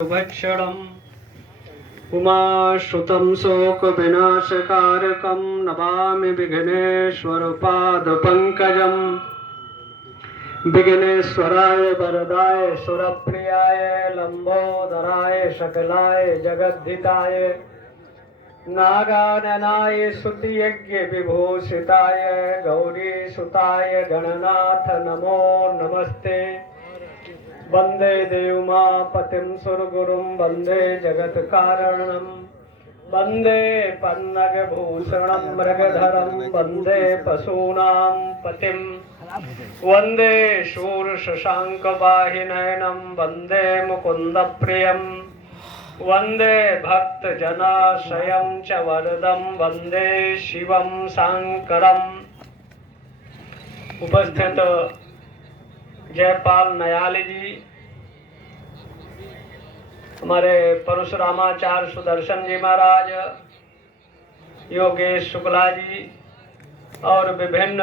भक्षणम् उमाश्रुतं शोकविनाशकारकं नमामि विघ्नेश्वरपादपङ्कजम्। विघ्नेश्वराय वरदाय सुरप्रियाय लंबोदराय सकलाय जगद्धिताय नागाननाय स्तुतियज्ञ विभूषिताय गौरीसुताय गणनाथ नमो नमस्ते। वंदे देवमापतिं सुरगुरुं वंदे जगत्कारणं वंदे पन्नगभूषणं मृगधरं वंदे पशूनां पतिं वंदे शूरशशाङ्कवाहिनयनं वंदे मुकुन्दप्रियं वंदे भक्तजनाश्रयं च वरदं वंदे शिवं शंकरम्। उपस्थित जयपाल नयाली जी, हमारे परशुरामाचार्य सुदर्शन जी महाराज, योगेश शुक्ला जी और विभिन्न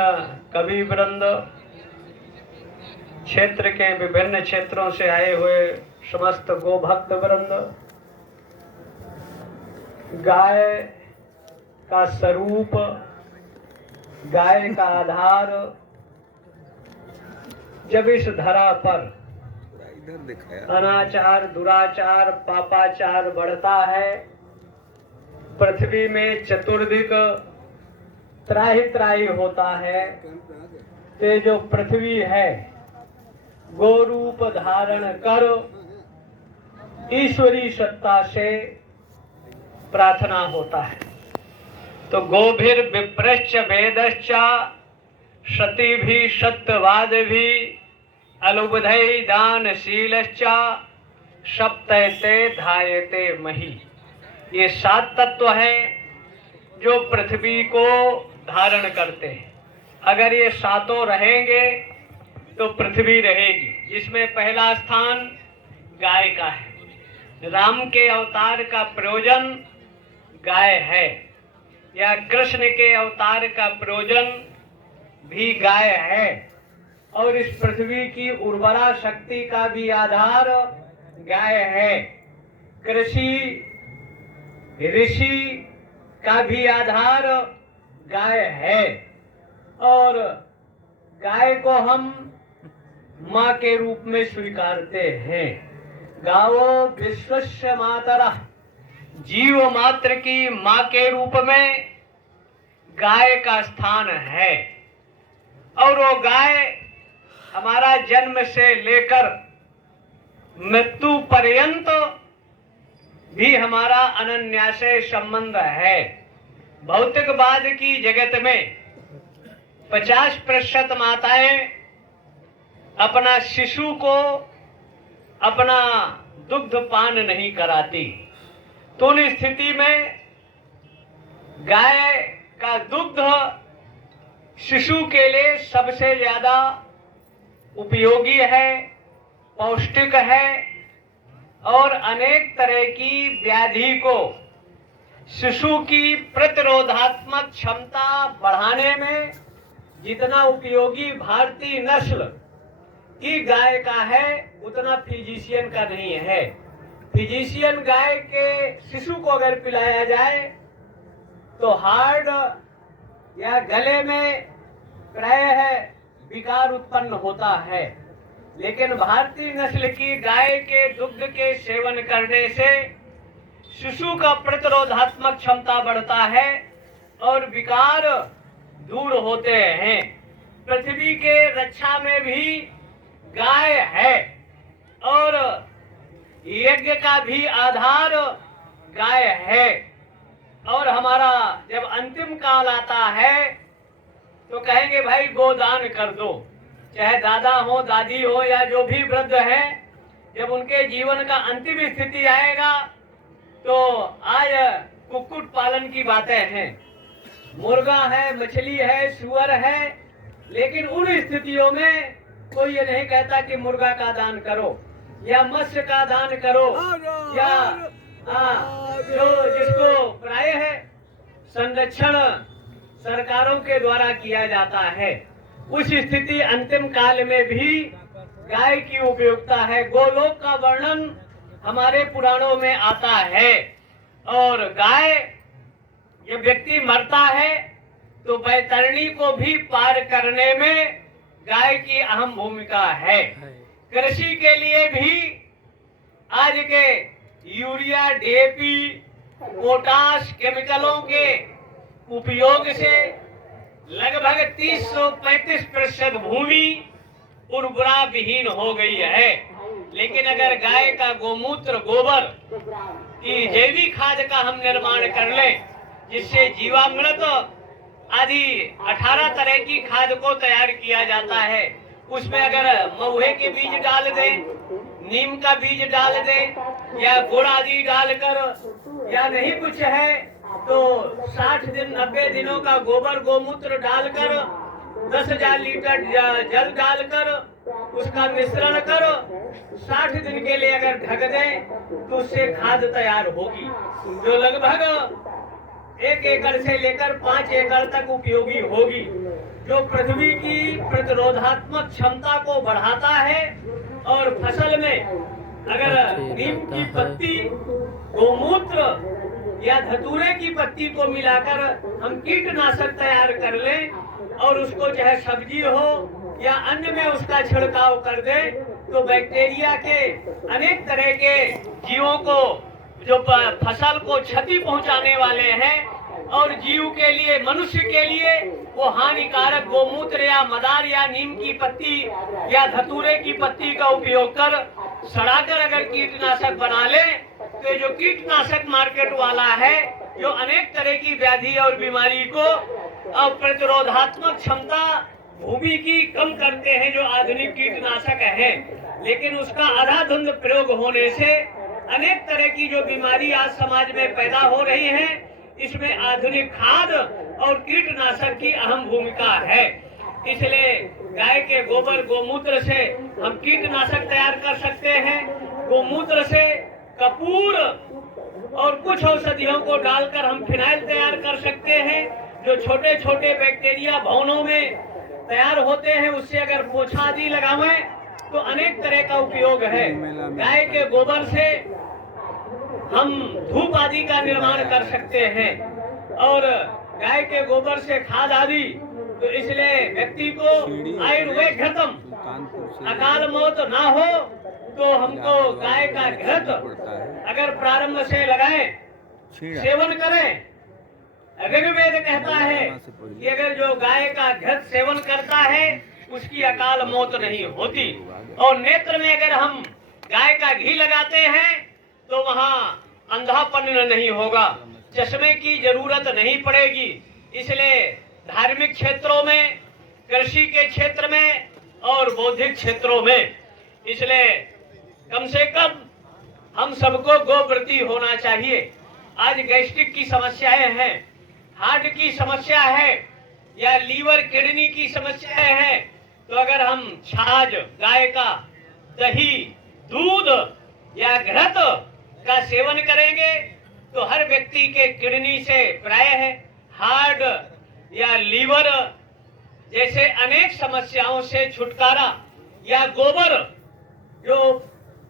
कवि वृंद, क्षेत्र के विभिन्न क्षेत्रों से आए हुए समस्त गोभक्त वृंद, गाय का स्वरूप, गाय का आधार जब इस धरा पर अनाचार, दुराचार, पापाचार बढ़ता है, पृथ्वी में चतुर्दिक त्राहि त्राहि होता है, ते जो पृथ्वी है गोरूप धारण कर ईश्वरी सत्ता से प्रार्थना होता है। तो गोभिर विप्रश्च वेदश्च सती भी सत्यवाद भी अलुबधै दानशीलश्च सप्तयते धायते मही। ये 7 तत्व हैं जो पृथ्वी को धारण करते हैं। अगर ये 7 रहेंगे तो पृथ्वी रहेगी। इसमें पहला स्थान गाय का है। राम के अवतार का प्रयोजन गाय है, या कृष्ण के अवतार का प्रयोजन भी गाय है, और इस पृथ्वी की उर्वरा शक्ति का भी आधार गाय है। कृषि ऋषि का भी आधार गाय है, और गाय को हम माँ के रूप में स्वीकारते हैं। गावो विश्वस्य मातरः, जीव मात्र की माँ के रूप में गाय का स्थान है। और वो गाय हमारा जन्म से लेकर मृत्यु पर्यंत भी हमारा अनन्याश्रय संबंध है। भौतिकवाद की जगत में 50% माताएं अपना शिशु को अपना दुग्ध पान नहीं कराती। तो उन स्थिति में गाय का दुग्ध शिशु के लिए सबसे ज्यादा उपयोगी है, पौष्टिक है, और अनेक तरह की व्याधि को, शिशु की प्रतिरोधात्मक क्षमता बढ़ाने में जितना उपयोगी भारतीय नस्ल की गाय का है उतना फिजिशियन का नहीं है। फिजिशियन गाय के शिशु को अगर पिलाया जाए तो हार्ट या गले में प्रायः विकार उत्पन्न होता है, लेकिन भारतीय नस्ल की गाय के दुग्ध के सेवन करने से शिशु का प्रतिरोधात्मक क्षमता बढ़ता है और विकार दूर होते हैं। पृथ्वी के रक्षा में भी गाय है, और यज्ञ का भी आधार गाय है। और हमारा जब अंतिम काल आता है तो कहेंगे भाई गोदान कर दो, चाहे दादा हो, दादी हो, या जो भी वृद्ध हैं, जब उनके जीवन का अंतिम स्थिति आएगा तो आज कुक्कुट पालन की बातें हैं, मुर्गा है, मछली है, सुअर है, लेकिन उन स्थितियों में कोई ये नहीं कहता कि मुर्गा का दान करो या मत्स्य का दान करो, या जो जिसको प्राय है संरक्षण सरकारों के द्वारा किया जाता है। उस स्थिति अंतिम काल में भी गाय की उपयोगिता है। गोलोक का वर्णन हमारे पुराणों में आता है। और गाय, जब व्यक्ति मरता है तो बैतरणी को भी पार करने में गाय की अहम भूमिका है। कृषि के लिए भी आज के यूरिया, डीएपी, पोटाश केमिकलों के उपयोग से लगभग 30-35% भूमि उर्वरा विहीन हो गई है। लेकिन अगर गाय का गोमूत्र, गोबर की जैविक खाद का हम निर्माण कर लें, जिससे जीवामृत आदि 18 तरह की खाद को तैयार किया जाता है, उसमें अगर महुए के बीज डाल दें, नीम का बीज डाल दें या गुड़ आदि डालकर, या नहीं कुछ है तो 60 दिन 90 दिनों का गोबर गोमूत्र डालकर 10,000 लीटर जल डालकर उसका मिश्रण कर 60 दिन के लिए अगर ढक दें तो उससे खाद तैयार होगी, जो लगभग 1 एकड़ से लेकर 5 एकड़ तक उपयोगी होगी, जो पृथ्वी की प्रतिरोधात्मक क्षमता को बढ़ाता है। और फसल में अगर नीम की पत्ती, गोमूत्र या धतूरे की पत्ती को मिलाकर हम कीटनाशक तैयार कर लें और उसको चाहे सब्जी हो या अन्न में उसका छिड़काव कर दें, तो बैक्टीरिया के अनेक तरह के जीवों को, जो फसल को क्षति पहुंचाने वाले हैं और जीव के लिए, मनुष्य के लिए वो हानिकारक गोमूत्र या मदार या नीम की पत्ती या धतूरे की पत्ती का उपयोग कर सड़ाकर अगर कीटनाशक बना ले, तो जो कीटनाशक मार्केट वाला है, जो अनेक तरह की व्याधि और बीमारी को और प्रतिरोधात्मक क्षमता भूमि की कम करते हैं, जो आधुनिक कीटनाशक है, लेकिन उसका अंधाधुंध प्रयोग होने से अनेक तरह की जो बीमारी आज समाज में पैदा हो रही है, इसमें आधुनिक खाद और कीटनाशक की अहम भूमिका है। इसलिए गाय के गोबर गोमूत्र से हम कीटनाशक तैयार कर सकते हैं। गोमूत्र से कपूर और कुछ औषधियों को डालकर हम फिनाइल तैयार कर सकते हैं, जो छोटे छोटे बैक्टीरिया भवनों में तैयार होते हैं। उससे अगर पोछा आदि लगावें तो अनेक तरह का उपयोग है। गाय के गोबर से हम धूप आदि का निर्माण कर सकते हैं और गाय के गोबर से खाद आदि। तो इसलिए व्यक्ति को आयुर्वेद घृतम, अकाल मौत ना हो तो हमको गाय का घृत अगर प्रारंभ से लगाएं, सेवन करें। ऋग्वेद कहता है कि अगर जो गाय का घृत सेवन करता है उसकी अकाल मौत नहीं होती। और नेत्र में अगर हम गाय का घी लगाते हैं तो वहाँ अंधापन नहीं होगा, चश्मे की जरूरत नहीं पड़ेगी। इसलिए धार्मिक क्षेत्रों में, कृषि के क्षेत्र में और बौद्धिक क्षेत्रों में, इसलिए कम से कम हम सबको गोव्रती होना चाहिए। आज गैस्ट्रिक की समस्याएं हैं, हार्ट की समस्या है या लीवर किडनी की समस्याएं हैं, तो अगर हम छाछ, गाय का दही, दूध या घृत का सेवन करेंगे तो हर व्यक्ति के किडनी से प्रायः हार्ट या लीवर जैसे अनेक समस्याओं से छुटकारा। या गोबर, जो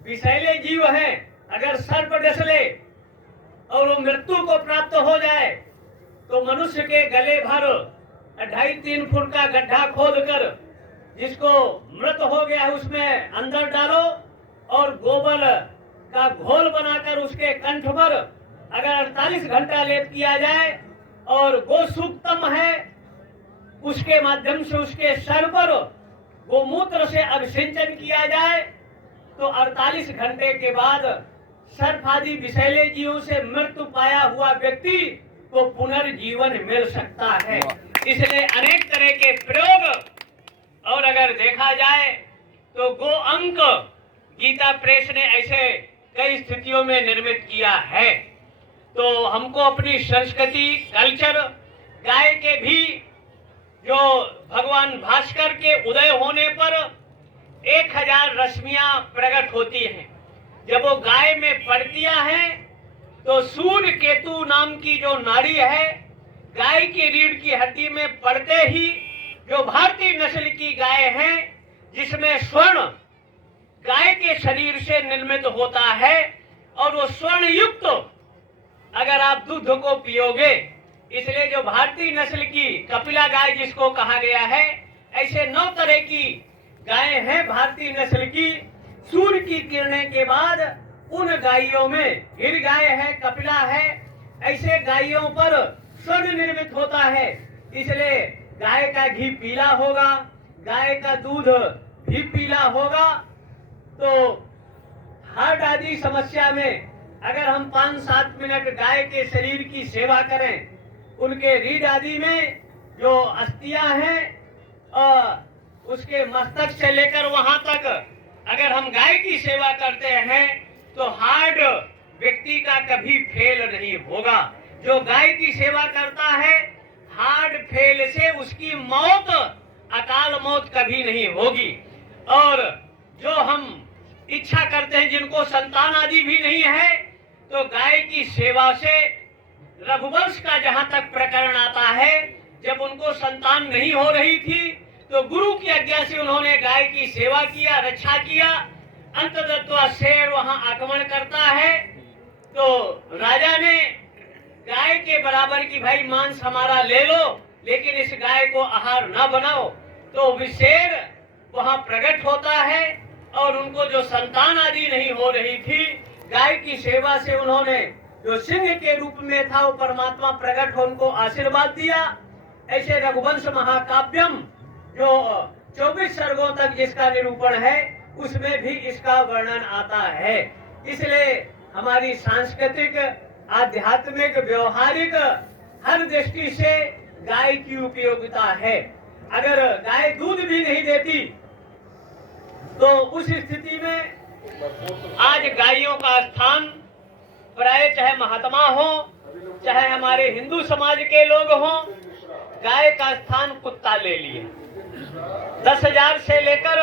विषैले जीव हैं, अगर सर्प डस ले और वो मृत्यु को प्राप्त हो जाए तो मनुष्य के गले भर 2.5-3 फुट का गड्ढा खोदकर जिसको मृत हो गया है उसमें अंदर डालो और गोबर का घोल बनाकर उसके कंठ पर अगर 48 घंटा लेप किया जाए और गोसूक्तम है उसके माध्यम से उसके सर पर गोमूत्र से अभिसिंचन किया जाए तो 48 घंटे के बाद सर्प आदि विषैले जीवों से मृत्यु पाया हुआ व्यक्ति को पुनर्जीवन मिल सकता है। इसलिए अनेक तरह के प्रयोग। और अगर देखा जाए तो गो अंक गीता प्रेस ने ऐसे कई स्थितियों में निर्मित किया है। तो हमको अपनी संस्कृति, कल्चर, गाय के भी जो भगवान भास्कर के उदय होने पर 1000 रश्मियां प्रकट होती हैं। जब वो गाय में पड़तियां हैं तो सूर्य केतु नाम की जो नाड़ी है गाय की रीढ़ की हड्डी में पड़ते ही, जो भारतीय नस्ल की गाय है जिसमें स्वर्ण गाय के शरीर से निर्मित होता है, और वो स्वर्ण युक्त अगर आप दूध को पियोगे, इसलिए जो भारतीय नस्ल की कपिला गाय जिसको कहा गया है, ऐसे 9 तरह की गायें हैं भारतीय नस्ल की। सूर्य की किरणें के बाद उन गायों में गिर गाय है, कपिला है, ऐसे गायों पर स्वर्ण निर्मित होता है। इसलिए गाय का घी पीला होगा, गाय का दूध भी पीला होगा। तो हार्ट आदि समस्या में अगर हम 5-7 मिनट गाय के शरीर की सेवा करें, उनके रीढ़ आदि में जो अस्थियां हैं उसके मस्तक से लेकर वहां तक अगर हम गाय की सेवा करते हैं तो हार्ट व्यक्ति का कभी फेल नहीं होगा। जो गाय की सेवा करता है, हार्ट फेल से उसकी मौत, अकाल मौत कभी नहीं होगी। और जो हम इच्छा करते हैं, जिनको संतान आदि भी नहीं है, तो गाय की सेवा से रघुवंश का जहां तक प्रकरण आता है, जब उनको संतान नहीं हो रही थी तो गुरु की आज्ञा से उन्होंने गाय की सेवा किया, रक्षा किया। अंततः शेर वहां आक्रमण करता है तो राजा ने गाय के बराबर की भाई मांस हमारा ले लो, लेकिन इस गाय को आहार न बनाओ। तो शेर वहां प्रकट होता है और उनको जो संतान आदि नहीं हो रही थी, गाय की सेवा से उन्होंने जो सिंह के रूप में था वो परमात्मा प्रकट हो उनको आशीर्वाद दिया। ऐसे रघुवंश महाकाव्यम जो 24 सर्गों तक जिसका निरूपण है, उसमें भी इसका वर्णन आता है। इसलिए हमारी सांस्कृतिक, आध्यात्मिक, व्यवहारिक हर दृष्टि से गाय की उपयोगिता है। अगर गाय दूध भी नहीं देती तो उस स्थिति में आज गायों का स्थान प्राय चाहे महात्मा हो, चाहे हमारे हिंदू समाज के लोग हों, गाय का स्थान कुत्ता ले लिए। 10,000 से लेकर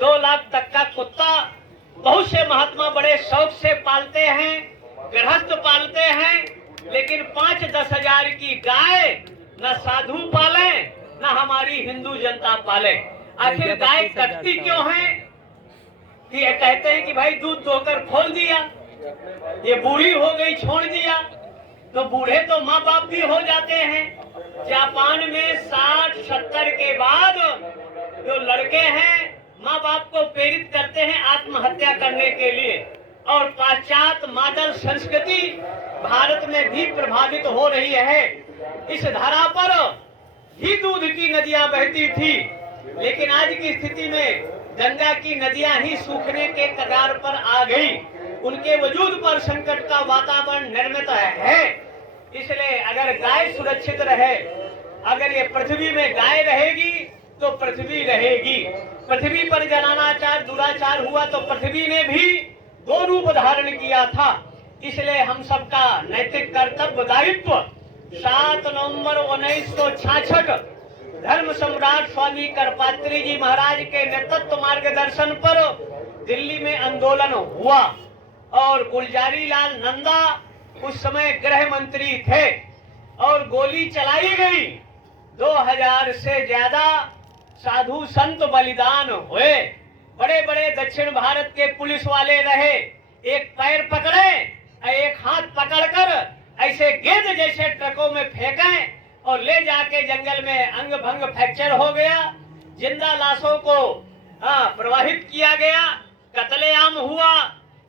2 लाख तक का कुत्ता बहुत से महात्मा बड़े शौक से पालते हैं, गृहस्थ पालते हैं। लेकिन 5-10 हजार की गाय न साधु पाले, न हमारी हिंदू जनता पाले। आखिर गाय कटती क्यों है? कि कहते हैं कि भाई दूध दोकर खोल दिया, ये बूढ़ी हो गई, छोड़ दिया। तो बूढ़े तो माँ बाप भी हो जाते हैं। जापान में 60-70 के बाद जो लड़के हैं माँ बाप को प्रेरित करते हैं आत्महत्या करने के लिए। और पाश्चात्य मादल संस्कृति भारत में भी प्रभावित हो रही है। इस धरा पर ही दूध की नदियां बहती थी, लेकिन आज की स्थिति में गंगा की नदियां ही सूखने के कगार पर आ गई। उनके वजूद पर संकट का वातावरण निर्मित है। इसलिए अगर गाय सुरक्षित रहे, अगर ये पृथ्वी में गाय रहेगी तो पृथ्वी रहेगी। पृथ्वी पर जनानाचार, दुराचार हुआ तो पृथ्वी ने भी 2 रूप धारण किया था। इसलिए हम सबका नैतिक कर्तव्य दायित्व 7 नवंबर 1966 धर्म सम्राट स्वामी करपात्री जी महाराज के नेतृत्व मार्गदर्शन पर दिल्ली में आंदोलन हुआ और गुलजारी लाल नंदा उस समय गृह मंत्री थे और गोली चलाई गई। 2000 से ज्यादा साधु संत बलिदान हुए। बड़े बड़े दक्षिण भारत के पुलिस वाले रहे, एक पैर पकड़े, एक हाथ पकड़कर ऐसे गेंद जैसे ट्रकों में फेंके और ले जाके जंगल में अंग भंग फ्रैक्चर हो गया। जिंदा लाशों को प्रवाहित किया गया, कत्लेआम हुआ।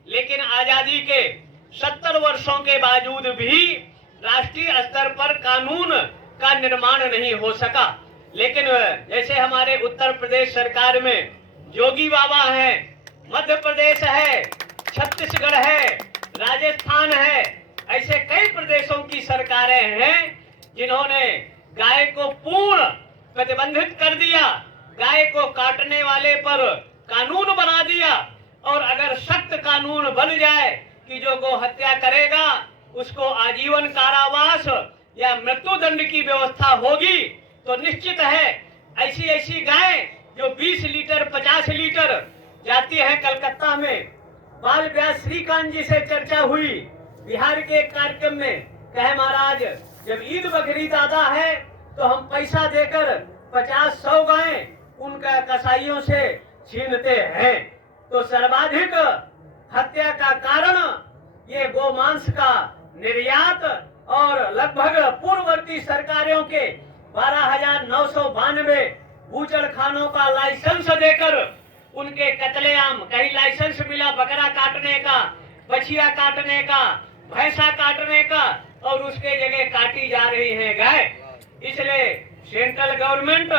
लेकिन आजादी के 70 वर्षों के बावजूद भी राष्ट्रीय स्तर पर कानून का निर्माण नहीं हो सका। लेकिन जैसे हमारे उत्तर प्रदेश सरकार में जोगी बाबा है, मध्य प्रदेश है, छत्तीसगढ़ है, राजस्थान है, ऐसे कई प्रदेशों की सरकारें हैं जिन्होंने गाय को पूर्ण प्रतिबंधित कर दिया, गाय को काटने वाले पर कानून बना दिया। और अगर सख्त कानून बन जाए कि जो गौ हत्या करेगा उसको आजीवन कारावास या मृत्यु दंड की व्यवस्था होगी, तो निश्चित है ऐसी ऐसी गाय जो 20 लीटर 50 लीटर जाती है। कलकत्ता में बाल व्यास श्रीकांत जी से चर्चा हुई बिहार के एक कार्यक्रम में, कहे महाराज जब ईद बकरीद आता है तो हम पैसा देकर 50-100 गायें उनका कसाईयों से छीनते हैं। तो सर्वाधिक हत्या का कारण ये गोमांस का निर्यात और लगभग पूर्ववर्ती सरकारों के 12,992 बूचड़खानों का लाइसेंस देकर उनके कत्लेआम, कहीं लाइसेंस मिला बकरा काटने का, बछिया काटने का, भैंसा काटने का, और उसके जगह काटी जा रही है गाय। इसलिए सेंट्रल गवर्नमेंट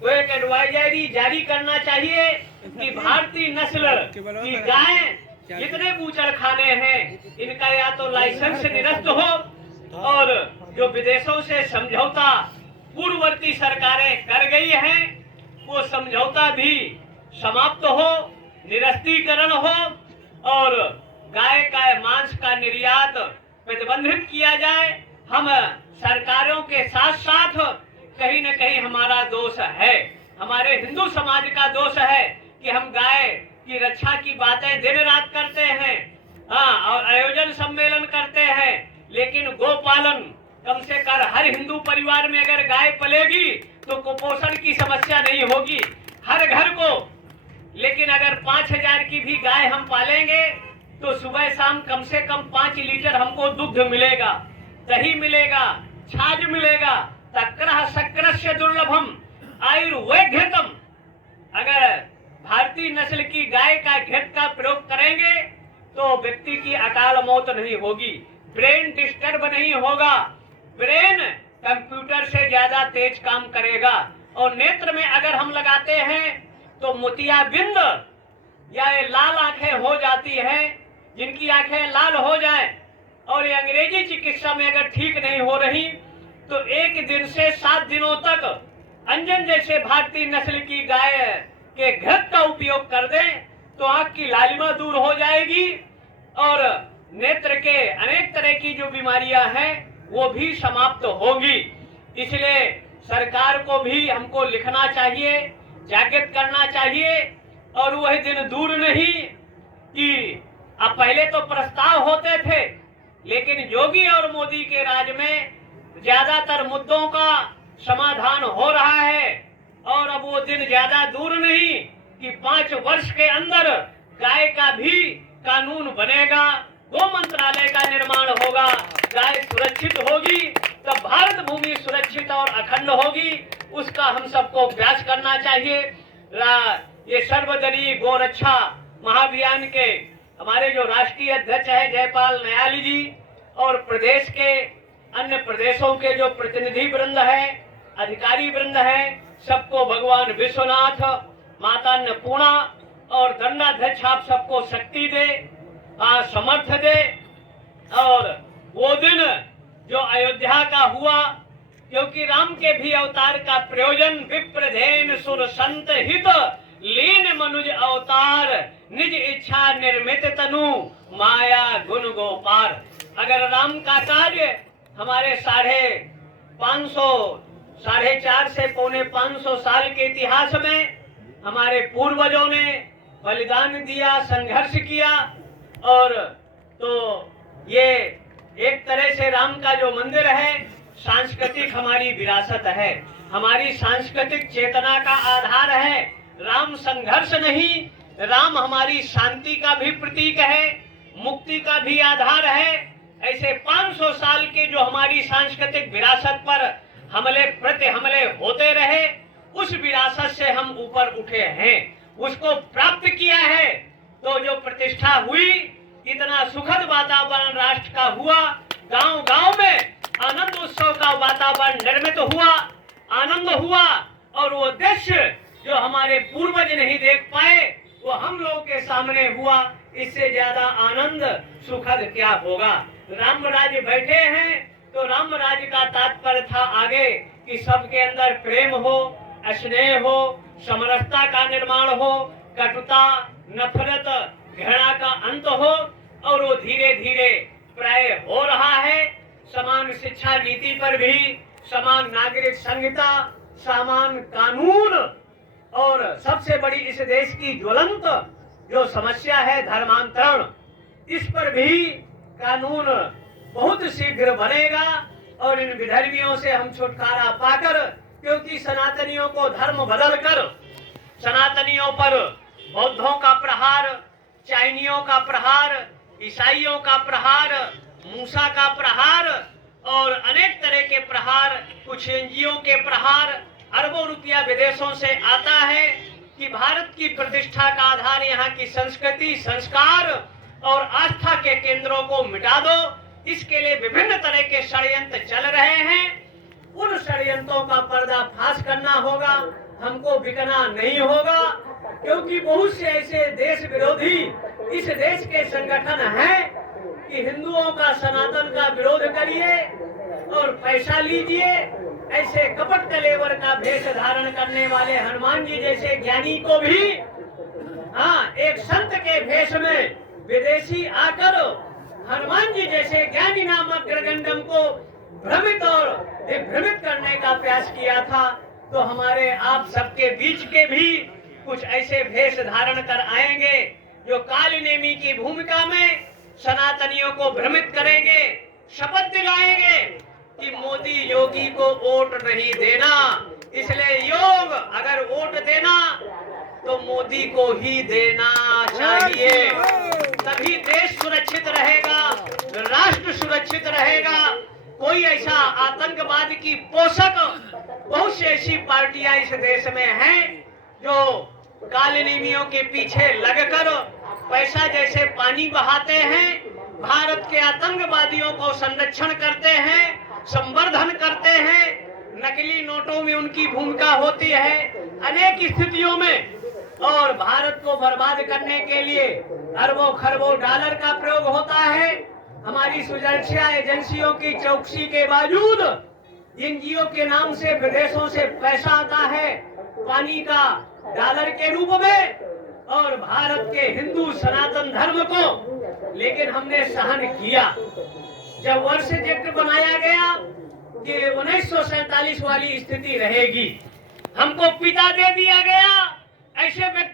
को एक एडवाइजरी जारी करना चाहिए कि भारतीय नस्ल की गाय जितने बूचड़खाने हैं इनका या तो लाइसेंस निरस्त हो, और जो विदेशों से समझौता पूर्ववर्ती सरकारें कर गई हैं वो समझौता भी समाप्त हो, निरस्तीकरण हो, और गाय का मांस का निर्यात प्रतिबंधित किया जाए। हम सरकारों के साथ साथ कहीं न कहीं हमारा दोष है, हमारे हिंदू समाज का दोष है कि हम गाय की रक्षा की बातें दिन रात करते हैं, और आयोजन सम्मेलन करते हैं, लेकिन गोपालन कम से कम हर हिंदू परिवार में अगर गाय पलेगी तो कुपोषण की समस्या नहीं होगी हर घर को। लेकिन अगर 5,000 की भी गाय हम पालेंगे तो सुबह शाम कम से कम 5 लीटर हमको दुग्ध मिलेगा, दही मिलेगा, छाछ मिलेगा। तक्रः शक्रस्य दुर्लभम आयुर्वैद्यतम। अगर भारतीय नस्ल की गाय का घेट का प्रयोग करेंगे तो व्यक्ति की अकाल मौत नहीं होगी, ब्रेन डिस्टर्ब नहीं होगा, ब्रेन कंप्यूटर से ज्यादा तेज काम करेगा। और नेत्र में अगर हम लगाते हैं तो मोतियाबिंद या ये लाल आंखें हो जाती हैं, जिनकी आंखें लाल हो जाए और ये अंग्रेजी चिकित्सा में अगर ठीक नहीं हो रही तो 1 दिन से 7 दिनों तक अंजन जैसे भारतीय नस्ल की गाय के घृत का उपयोग कर दें तो आंख की लालिमा दूर हो जाएगी और नेत्र के अनेक तरह की जो बीमारियां हैं वो भी समाप्त होगी। इसलिए सरकार को भी हमको लिखना चाहिए, जागृत करना चाहिए, और वह दिन दूर नहीं कि अब पहले तो प्रस्ताव होते थे, लेकिन योगी और मोदी के राज में ज्यादातर मुद्दों का समाधान हो रहा है। और अब वो दिन ज्यादा दूर नहीं कि 5 वर्ष के अंदर गाय का भी कानून बनेगा, गो मंत्रालय का निर्माण होगा, गाय सुरक्षित होगी, तब भारत भूमि सुरक्षित और अखंड होगी। उसका हम सबको प्रयास करना चाहिए। ये सर्वदलीय गौरक्षा महाअभियान के हमारे जो राष्ट्रीय अध्यक्ष है जयपाल नयाली जी और प्रदेश के अन्य प्रदेशों के जो प्रतिनिधि वृंद है, अधिकारी वृंद है, सबको भगवान विश्वनाथ, माता अन्नपूर्णा और दंडाध्यक्ष आप सबको शक्ति दे, समर्थ दे। और वो दिन जो अयोध्या का हुआ, क्योंकि राम के भी अवतार का प्रयोजन विप्रधेन सुर संत हित लीन मनुज अवतार निज इच्छा निर्मित तनु माया गुण गोपार। अगर राम का कार्य हमारे 450 से 450 साल के इतिहास में हमारे पूर्वजों ने बलिदान दिया, संघर्ष किया, और तो ये एक तरह से राम का जो मंदिर है सांस्कृतिक हमारी विरासत है, हमारी सांस्कृतिक चेतना का आधार है। राम संघर्ष नहीं, राम हमारी शांति का भी प्रतीक है, मुक्ति का भी आधार है। ऐसे 500 साल के जो हमारी सांस्कृतिक विरासत पर हमले प्रति हमले होते रहे, उस विरासत से हम ऊपर उठे हैं, उसको प्राप्त किया है। तो जो प्रतिष्ठा हुई, इतना सुखद वातावरण राष्ट्र का हुआ, गांव-गांव में आनंद उत्सव का वातावरण निर्मित हुआ, आनंद हुआ, और वो दृश्य जो हमारे पूर्वज नहीं देख पाए वो हम लोगों के सामने हुआ। इससे ज्यादा आनंद सुखद क्या होगा। राम राज्य बैठे हैं तो राम राज्य का तात्पर्य था आगे कि सबके अंदर प्रेम हो, स्नेह हो, समरसता का निर्माण हो, कटुता, नफरत, घृणा का अंत हो, और वो धीरे धीरे प्राय हो रहा है। समान शिक्षा नीति पर भी, समान नागरिक संहिता, समान कानून, और सबसे बड़ी इस देश की ज्वलंत जो समस्या है धर्मांतरण, इस पर भी कानून बहुत शीघ्र बनेगा। और इन विधर्मियों से हम छुटकारा पाकर, क्योंकि सनातनियों को धर्म बदलकर सनातनियों पर बौद्धों का प्रहार, चाइनियों का प्रहार, ईसाइयों का प्रहार, मूसा का प्रहार और अनेक तरह के प्रहार, कुछ एनजीओ के प्रहार, अरबों रुपया विदेशों से आता है कि भारत की प्रतिष्ठा का आधार यहाँ की संस्कृति, संस्कार और आस्था के केंद्रों को मिटा दो। इसके लिए विभिन्न तरह के षड्यंत्र चल रहे हैं। उन षड्यंत्रों का पर्दाफाश करना होगा, हमको बिकना नहीं होगा, क्योंकि बहुत से ऐसे देश विरोधी इस देश के संगठन हैं कि हिंदुओं का, सनातन का विरोध करिए और पैसा लीजिए। ऐसे कपट कलेवर का वेश धारण करने वाले हनुमान जी जैसे ज्ञानी को भी एक संत के वेश में विदेशी आकर हनुमान जी जैसे ज्ञानी नामक गृगंडम को भ्रमित और विभ्रमित करने का प्रयास किया था। तो हमारे आप सबके बीच के भी कुछ ऐसे वेश धारण कर आएंगे जो कालनेमी की भूमिका में सनातनियों को भ्रमित करेंगे, शपथ दिलाएंगे कि मोदी योगी को वोट नहीं देना। इसलिए योग अगर वोट देना तो मोदी को ही देना चाहिए, तभी देश सुरक्षित रहेगा, राष्ट्र सुरक्षित रहेगा। कोई ऐसा आतंकवाद की पोषक बहुत सी ऐसी पार्टियां इस देश में हैं जो कालनेमियों के पीछे लगकर पैसा जैसे पानी बहाते हैं, भारत के आतंकवादियों को संरक्षण करते हैं, संवर्धन करते हैं। नकली नोटों में उनकी भूमिका होती है अनेक स्थितियों में, और भारत को बर्बाद करने के लिए अरबों खरबों डॉलर का प्रयोग होता है। हमारी सुरक्षा एजेंसियों की चौकसी के बावजूद एनजीओ के नाम से विदेशों से पैसा आता है पानी का डॉलर के रूप में, और भारत के हिंदू सनातन धर्म को लेकिन हमने सहन किया। जब वर्ष एक्ट बनाया गया कि 1947 वाली स्थिति रहेगी, हमको पिता दे दिया गया। ऐसे व्यक्ति